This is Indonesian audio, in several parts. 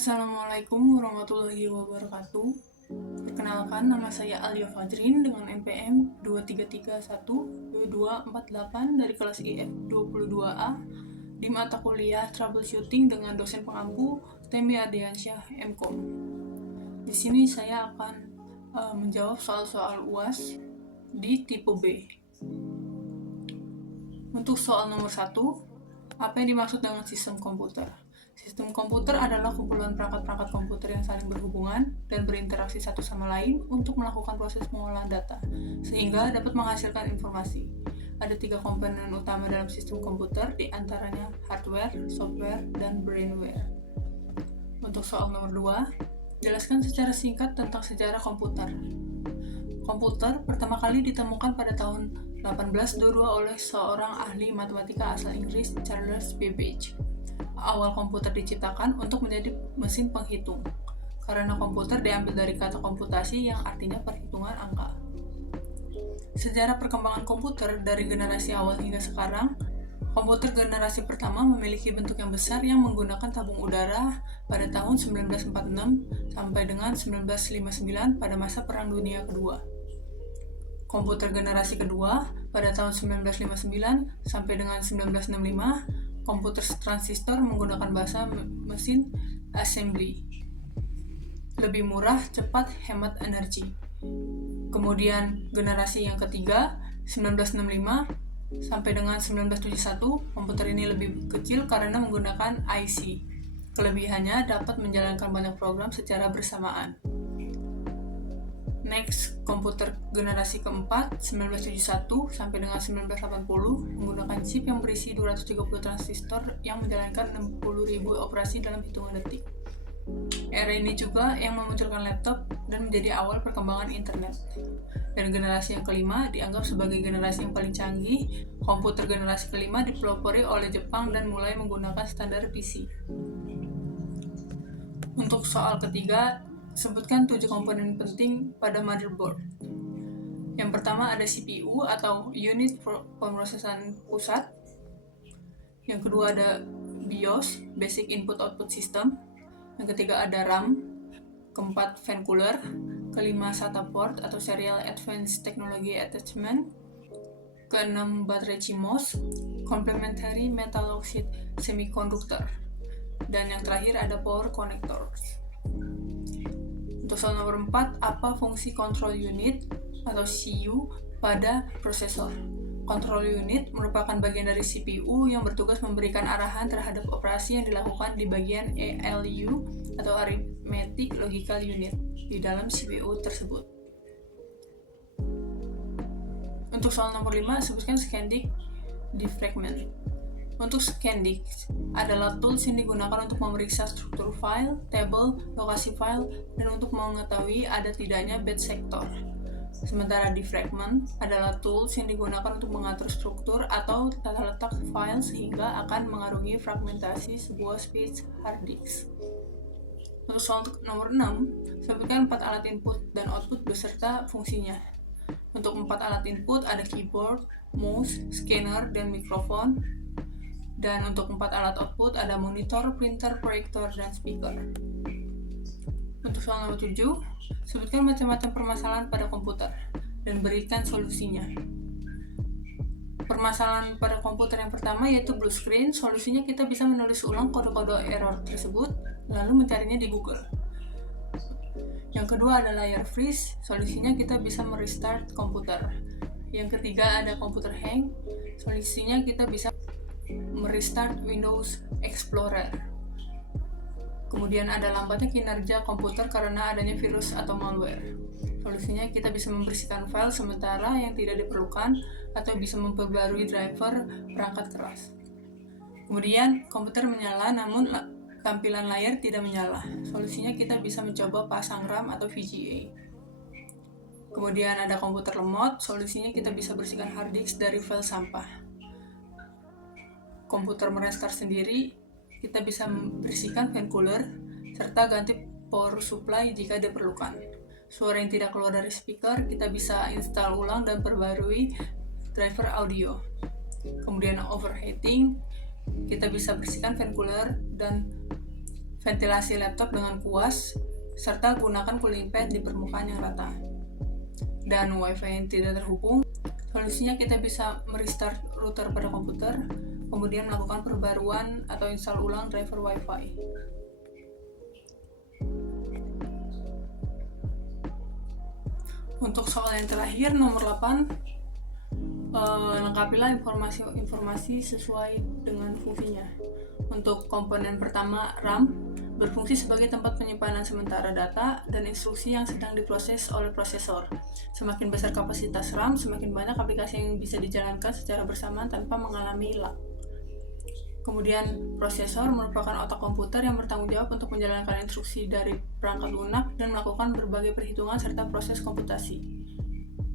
Assalamualaikum warahmatullahi wabarakatuh. Perkenalkan, nama saya Alia Fajrin dengan NPM 23312248 dari kelas IF 22A di mata kuliah Troubleshooting dengan dosen pengampu Temi Ardiansyah MKOM. Di sini saya akan menjawab soal-soal UAS di tipe B. Untuk soal nomor 1, apa yang dimaksud dengan sistem komputer? Sistem komputer adalah kumpulan perangkat-perangkat komputer yang saling berhubungan dan berinteraksi satu sama lain untuk melakukan proses pengolahan data, sehingga dapat menghasilkan informasi. Ada 3 komponen utama dalam sistem komputer, di antaranya hardware, software, dan brainware. Untuk soal nomor 2, jelaskan secara singkat tentang sejarah komputer. Komputer pertama kali ditemukan pada tahun 1822 oleh seorang ahli matematika asal Inggris, Charles Babbage. Awal komputer diciptakan untuk menjadi mesin penghitung, karena komputer diambil dari kata komputasi yang artinya perhitungan angka. Sejarah perkembangan komputer dari generasi awal hingga sekarang, komputer generasi pertama memiliki bentuk yang besar yang menggunakan tabung udara pada tahun 1946 sampai dengan 1959 pada masa Perang Dunia Kedua. Komputer generasi kedua pada tahun 1959 sampai dengan 1965, komputer transistor menggunakan bahasa mesin assembly. Lebih murah, cepat, hemat energi. Kemudian generasi yang ketiga, 1965 sampai dengan 1971, komputer ini lebih kecil karena menggunakan IC. Kelebihannya dapat menjalankan banyak program secara bersamaan. Next, komputer generasi keempat 1971 sampai dengan 1980 menggunakan chip yang berisi 230 transistor yang menjalankan 60.000 operasi dalam hitungan detik. Era ini juga yang memunculkan laptop dan menjadi awal perkembangan internet. Dan generasi yang kelima dianggap sebagai generasi yang paling canggih. Komputer generasi kelima dipelopori oleh Jepang dan mulai menggunakan standar PC. Untuk soal ketiga, sebutkan 7 komponen penting pada motherboard. Yang pertama ada CPU atau unit pemrosesan pusat. Yang kedua ada BIOS, Basic Input Output System. Yang ketiga ada RAM. Keempat fan cooler. Kelima SATA port atau Serial Advanced Technology Attachment. Keenam baterai CMOS, Complementary Metal Oxide Semiconductor. Dan yang terakhir ada power connectors. Untuk soal nomor 4, apa fungsi control unit atau CU pada prosesor? Control unit merupakan bagian dari CPU yang bertugas memberikan arahan terhadap operasi yang dilakukan di bagian ALU atau Arithmetic Logical Unit di dalam CPU tersebut. Untuk soal nomor 5, sebutkan scandic defragment. Untuk scandic adalah tools yang digunakan untuk memeriksa struktur file, table, lokasi file, dan untuk mengetahui ada tidaknya bad sector. Sementara defragment adalah tools yang digunakan untuk mengatur struktur atau tata letak file sehingga akan mengaruhi fragmentasi sebuah space hard disk. Untuk soal nomor 6, sebutkan 4 alat input dan output beserta fungsinya. Untuk 4 alat input ada keyboard, mouse, scanner, dan mikrofon. Dan untuk 4 alat output ada monitor, printer, proyektor, dan speaker. Untuk soal nomor 7, sebutkan macam-macam permasalahan pada komputer dan berikan solusinya. Permasalahan pada komputer yang pertama yaitu blue screen. Solusinya kita bisa menulis ulang kode-kode error tersebut lalu mencarinya di Google. Yang kedua ada layer freeze. Solusinya kita bisa merestart komputer. Yang ketiga ada komputer hang. Solusinya kita bisa merestart Windows Explorer. Kemudian ada lambatnya kinerja komputer karena adanya virus atau malware. Solusinya kita bisa membersihkan file sementara yang tidak diperlukan atau bisa memperbarui driver perangkat keras. Kemudian komputer menyala namun tampilan layar tidak menyala. Solusinya kita bisa mencoba pasang RAM atau VGA. Kemudian ada komputer lemot. Solusinya kita bisa bersihkan hard disk dari file sampah. Komputer merestart sendiri, kita bisa membersihkan fan cooler, serta ganti power supply jika diperlukan. Suara yang tidak keluar dari speaker, kita bisa install ulang dan perbarui driver audio. Kemudian overheating, kita bisa bersihkan fan cooler dan ventilasi laptop dengan kuas, serta gunakan cooling pad di permukaan yang rata. Dan WiFi yang tidak terhubung, solusinya kita bisa merestart router pada komputer, kemudian melakukan perbaruan atau install ulang driver WiFi. Untuk soal yang terakhir, nomor 8, lengkapilah informasi sesuai dengan fungsinya. Untuk komponen pertama, RAM, berfungsi sebagai tempat penyimpanan sementara data dan instruksi yang sedang diproses oleh prosesor. Semakin besar kapasitas RAM, semakin banyak aplikasi yang bisa dijalankan secara bersamaan tanpa mengalami lag. Kemudian, prosesor merupakan otak komputer yang bertanggung jawab untuk menjalankan instruksi dari perangkat lunak dan melakukan berbagai perhitungan serta proses komputasi.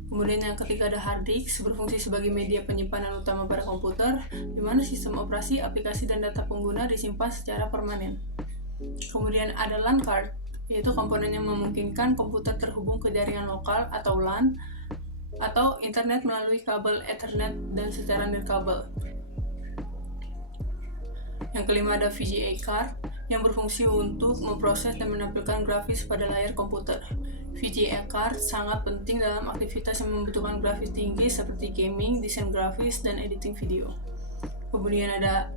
Kemudian yang ketiga ada hard disk, berfungsi sebagai media penyimpanan utama pada komputer, di mana sistem operasi, aplikasi, dan data pengguna disimpan secara permanen. Kemudian ada LAN card, yaitu komponen yang memungkinkan komputer terhubung ke jaringan lokal atau LAN, atau internet melalui kabel Ethernet dan secara nirkabel. Yang kelima ada VGA card, yang berfungsi untuk memproses dan menampilkan grafis pada layar komputer. VGA card sangat penting dalam aktivitas yang membutuhkan grafis tinggi seperti gaming, desain grafis, dan editing video. Kemudian ada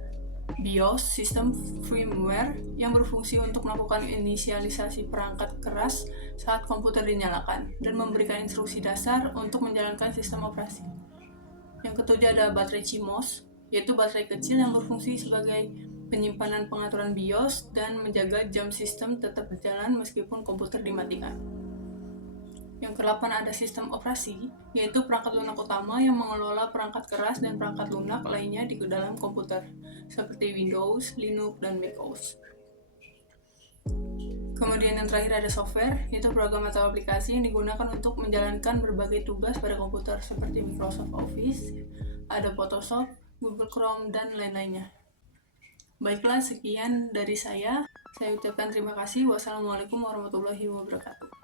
BIOS, sistem firmware, yang berfungsi untuk melakukan inisialisasi perangkat keras saat komputer dinyalakan dan memberikan instruksi dasar untuk menjalankan sistem operasi. Yang ketujuh ada baterai CMOS, yaitu baterai kecil yang berfungsi sebagai penyimpanan pengaturan BIOS dan menjaga jam sistem tetap berjalan meskipun komputer dimatikan. Yang ke-8 ada sistem operasi, yaitu perangkat lunak utama yang mengelola perangkat keras dan perangkat lunak lainnya di dalam komputer, seperti Windows, Linux, dan macOS. Kemudian yang terakhir ada software, yaitu program atau aplikasi yang digunakan untuk menjalankan berbagai tugas pada komputer seperti Microsoft Office, ada Photoshop, Google Chrome, dan lain-lainnya. Baiklah, sekian dari saya. Saya ucapkan terima kasih. Wassalamualaikum warahmatullahi wabarakatuh.